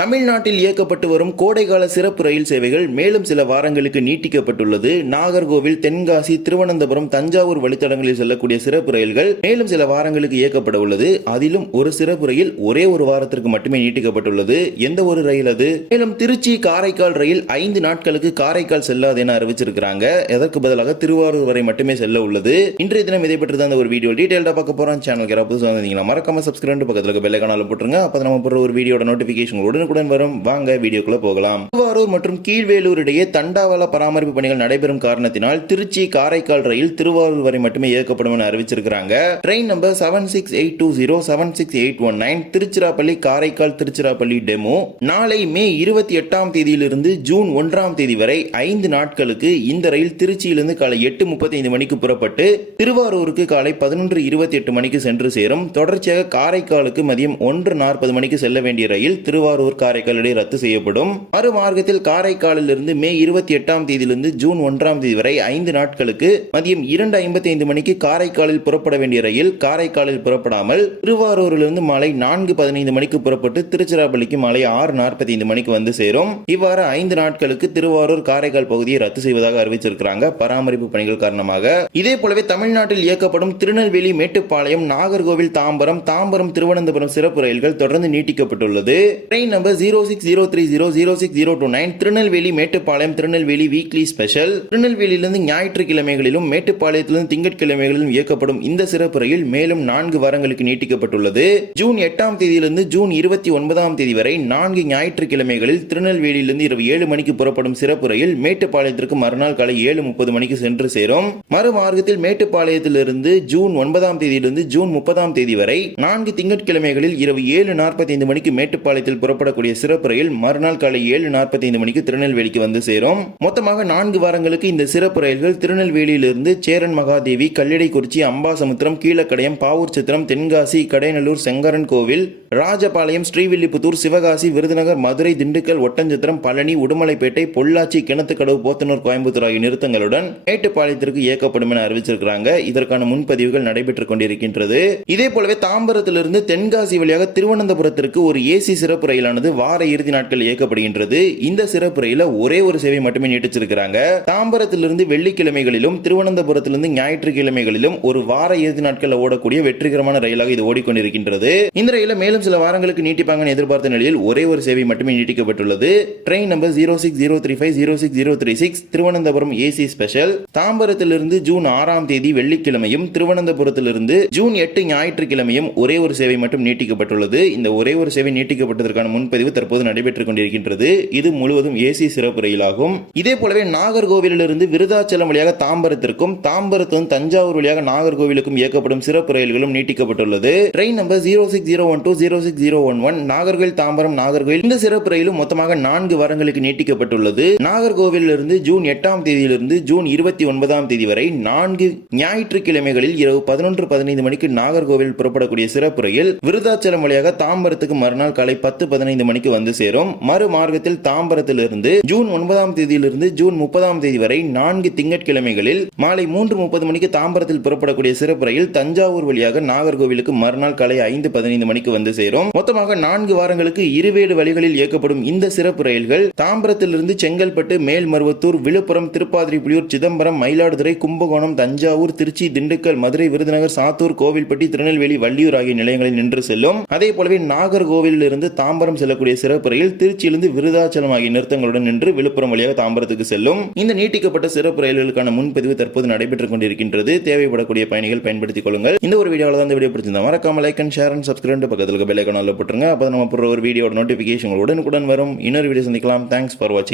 தமிழ்நாட்டில் இயக்கப்பட்டு வரும் கோடைகால சிறப்பு ரயில் சேவைகள் மேலும் சில வாரங்களுக்கு நீட்டிக்கப்பட்டுள்ளது. நாகர்கோவில் தென்காசி திருவனந்தபுரம் தஞ்சாவூர் வழித்தடங்களில் செல்லக்கூடிய சிறப்பு ரயில்கள் மேலும் சில வாரங்களுக்கு இயக்கப்பட உள்ளது. அதிலும் ஒரு சிறப்பு ரயில் ஒரே ஒரு வாரத்திற்கு மட்டுமே நீட்டிக்கப்பட்டுள்ளது. எந்த ஒரு ரயில் அது? மேலும் திருச்சி காரைக்கால் ரயில் ஐந்து நாட்களுக்கு காரைக்கால் செல்லாது என அறிவிச்சிருக்கிறாங்க. எதற்கு பதிலாக திருவாரூர் வரை மட்டுமே செல்ல உள்ளது. இன்றைய தினம் இதை பற்றி தான் ஒரு வீடியோ டீடைல்டா பார்க்க போறோம். சேனல் யாராவது புதுசாக வந்தீங்கன்னா மறக்காம சப்ஸ்கிரைப் பக்கத்தில் இருக்க போட்டுருங்க. அப்போ நம்ம போடுற ஒரு வீடியோட நோட்டிபிகேஷன் உடனுக்குடன் வரும். வாங்க வீடியோக்குள்ள போகலாம். திருவாரூர் மற்றும் கீழ்வேலூர் இடையே தண்டாவள பராமரிப்பு பணிகள் நடைபெறும் காரணத்தினால் திருச்சி காரைக்கால் ரயில் திருவாரூர் வரை மட்டுமே இயக்கப்படும் என அறிவிச்சிருக்கிறாங்க. Train number seven six eight two zero seven six eight one nine Tiruchirappalli Karaikal Tiruchirappalli DEMU நாளை மே இருபத்தி எட்டாம் தேதியிலிருந்து ஜூன் ஒன்றாம் தேதி வரை ஐந்து நாட்களுக்கு இந்த ரயில் திருச்சியிலிருந்து காலை எட்டு முப்பத்தி ஐந்து மணிக்கு புறப்பட்டு திருவாரூருக்கு காலை பதினொன்று இருபத்தி எட்டு மணிக்கு சென்று சேரும். தொடர்ச்சியாக காரைக்காலுக்கு மதியம் ஒன்று நாற்பது மணிக்கு செல்ல வேண்டிய ரயில் திருவாரூர் காரைக்கால் இடையே ரத்து செய்யப்படும். மறுமார்க்கத்தில் காரைக்காலில் இருந்து மே இருபத்தி எட்டாம் தேதியிலிருந்து ஜூன் ஒன்றாம் தேதி வரை ஐந்து நாட்களுக்கு மதியம் இரண்டு ஐம்பத்தி ஐந்து மணிக்கு காரைக்காலில் புறப்பட வேண்டிய ரயில் காரைக்காலில் புறப்படாமல் திருவாரூரிலிருந்து மாலை நான்கு பதினைந்து மணிக்கு புறப்பட்டு திருச்சிராப்பள்ளிக்கு மாலை ஆறு நாற்பத்தி ஐந்து மணிக்கு வந்து சேரும். இவ்வாறு ஐந்து நாட்களுக்கு திருவாரூர் காரைக்கால் பகுதியை ரத்து செய்வதாக அறிவிச்சிருக்கிறாங்க. பராமரிப்பு பணிகள் காரணமாக. இதே போலவே தமிழ்நாட்டில் இயக்கப்படும் திருநெல்வேலி மேட்டுப்பாளையம் நாகர்கோவில் தாம்பரம் தாம்பரம் திருவனந்தபுரம் சிறப்பு ரயில்கள் தொடர்ந்து நீட்டிக்கப்பட்டுள்ளது. Train number zero six zero three zero zero six zero two nine Tirunelveli Mettupalayam Tirunelveli weekly special திருநெல்வேலியிலிருந்து ஞாயிற்றுக்கிழமைகளிலும் மேட்டுப்பாளையத்திலிருந்து திங்கட்கிழமைகளிலும் இயக்கப்படும் இந்த சிறப்பு ரயில் மேலும் நான்கு வாரங்களுக்கு நீட்டிக்கப்பட்டுள்ளது. ஜூன் எட்டாம் தேதியிலிருந்து ஜூன் இருபத்தி ஒன்பதாம் தேதி வரை நான்கு ஞாயிற்றுக்கிழமைகளில் திருநெல்வேலியிலிருந்து இரவு ஏழு மணிக்கு புறப்படும் சிறப்பு ரயில் மேட்டுப்பாளையத்திற்கு மறுநாள் காலை ஏழு முப்பது மணிக்கு சென்று சேரும். மறுமார்க்கத்தில் மேட்டுப்பாளையத்திலிருந்து ஜூன் ஒன்பதாம் தேதியிலிருந்து ஜூன் முப்பதாம் தேதி வரை நான்கு திங்கட்கிழமைகளில் இரவு ஏழு நாற்பத்தி ஐந்து மணிக்கு மேட்டுப்பாளையத்தில் செயல்படக்கூடிய சிறப்பு ரயில் மறுநாள் காலை ஏழு நாற்பத்தி ஐந்து மணிக்கு திருநெல்வேலிக்கு வந்து சேரும். மொத்தமாக நான்கு வாரங்களுக்கு இந்த சிறப்பு ரயில்கள் திருநெல்வேலியிலிருந்து சேரன் மகாதேவி கல்லிடைக்குறிச்சி அம்பாசமுத்திரம் கீழக்கடையம் பாவூர் சித்திரம் தென்காசி கடையநல்லூர் செங்கரன் கோவில் ராஜபாளையம் ஸ்ரீவில்லிபுத்தூர் சிவகாசி விருதுநகர் மதுரை திண்டுக்கல் ஒட்டஞ்சத்திரம் பழனி உடுமலைப்பேட்டை பொள்ளாச்சி கிணத்துக்கடவு போத்தனூர் கோயம்புத்தூர் ஆகிய நிறுத்தங்களுடன் மேட்டுப்பாளையத்திற்கு இயக்கப்படும் என அறிவிச்சிருக்கிறாங்க. இதற்கான முன்பதிவுகள் நடைபெற்றுக் கொண்டிருக்கின்றது. இதே போலவே தாம்பரத்திலிருந்து தென்காசி வழியாக திருவனந்தபுரத்திற்கு ஒரு ஏசி சிறப்பு ரயிலானது வார இறுதி நாட்கள் இயக்கப்படுகின்றது. இந்த சிறப்பு ரயில ஒரே ஒரு சேவை மட்டுமே நீட்டிச்சிருக்கிறாங்க. தாம்பரத்திலிருந்து வெள்ளிக்கிழமைகளிலும் திருவனந்தபுரத்திலிருந்து ஞாயிற்றுக்கிழமைகளிலும் ஒரு வார இறுதி நாட்களில் ஓடக்கூடிய வெற்றிகரமான ரயிலாக இது ஓடிக்கொண்டிருக்கின்றது. இந்த ரயில மேலும் சில வாரங்களுக்கு நீட்டிப்பாங்கன்னு எதிர்பார்த்த நிலையில் ஒரே ஒரு சேவை மட்டுமே நீட்டிக்கப்பட்டுள்ளது. Train number zero six zero three five zero six zero three six Thiruvananthapuram AC special. தாம்பரத்திலிருந்து June ஆறாம் தேதி வெள்ளிக்கிழமையும் திருவனந்தபுரத்திலிருந்து ஜூன் எட்டு ஞாயிற்றுக்கிழமையும் ஒரே ஒரு சேவை மட்டும் நீட்டிக்கப்பட்டுள்ளது. இந்த ஒரே ஒரு சேவை நீட்டிக்கப்பட்டதற்கான முன் முன்பதிவு தற்போது நடைபெற்றுக் கொண்டிருக்கின்றது. இது முழுவதும் ஏசி சிறப்பு ரயிலாகும் இதே போலவே நாகர்கோவிலிருந்து விருதாச்சலம் வழியாக தாம்பரத்திற்கும் தாம்பரத்திலிருந்து தஞ்சாவூர் வழியாக நாகர்கோவிலுக்கும் இயக்கப்படும் சிறப்பு ரயில்களும் நீட்டிக்கப்பட்டுள்ளது. Train number zero six zero one two zero six zero one one Nagercoil Tambaram Nagercoil. இந்த சிறப்பு ரயிலும் மொத்தமாக நான்கு வாரங்களுக்கு நீட்டிக்கப்பட்டுள்ளது. நாகர்கோவிலிருந்து ஜூன் எட்டாம் தேதியிலிருந்து ஜூன் இருபத்தி ஒன்பதாம் தேதி வரை நான்கு ஞாயிற்றுக்கிழமைகளில் இரவு பதினொன்று பதினைந்து மணிக்கு நாகர்கோவில் புறப்படக்கூடிய சிறப்பு ரயில் விருதாச்சலம் வழியாக தாம்பரத்துக்கு மறுநாள் காலை பத்து பதினைந்து மணிக்கு வந்து சேரும். மறு மார்க்கத்தில் தாம்பரத்திலிருந்து ஜூன் ஒன்பதாம் தேதியிலிருந்து ஜூன் முப்பதாம் தேதி வரை நான்கு திங்கட்கிழமைகளில் மாலை மூன்று முப்பது மணிக்கு தாம்பரத்தில் புறப்படக்கூடிய சிறப்பு ரயில் தஞ்சாவூர் வழியாக நாகர்கோவிலுக்கு மறுநாள் காலை ஐந்து பதினைந்து மணிக்கு வந்து சேரும். மொத்தமாக நான்கு வாரங்களுக்கு இருவேறு வழிகளில் இயக்கப்படும் இந்த சிறப்பு ரயில்கள் தாம்பரத்திலிருந்து செங்கல்பட்டு மேல்மருவத்தூர் விழுப்புரம் திருப்பாதிரிப்புலியூர் சிதம்பரம் மயிலாடுதுறை கும்பகோணம் தஞ்சாவூர் திருச்சி திண்டுக்கல் மதுரை விருதுநகர் சாத்தூர் கோவில்பட்டி திருநெல்வேலி வள்ளியூர் ஆகிய நிலையங்களில் நின்று செல்லும். அதே போலவே நாகர்கோவிலிருந்து தாம்பரம் தாம்பரம் செல்லக்கூடிய சிறப்பு ரயில் திருச்சியிலிருந்து விருதாச்சலம் ஆகிய நிறுத்தங்களுடன் நின்று விழுப்புரம் வழியாக தாம்பரத்துக்கு செல்லும். இந்த நீட்டிக்கப்பட்ட சிறப்பு ரயில்களுக்கான முன்பதிவு தற்போது நடைபெற்றுக் கொண்டிருக்கின்றது. தேவைப்படக்கூடிய பயணிகள் பயன்படுத்திக் கொள்ளுங்கள். இந்த ஒரு வீடியோவில் தான் இந்த வீடியோ பிடிச்சிருந்தா மறக்காம like and share and subscribe பக்கத்தில் பெல் ஐக்கான போட்டுருங்க. அப்போ நம்ம போடுற ஒரு வீடியோட நோட்டிஃபிகேஷன் உடனுக்குடன் வரும். இன்னொரு வீடியோ சந்திக்கலாம். தேங்க்ஸ் ஃபார் வாட்சிங்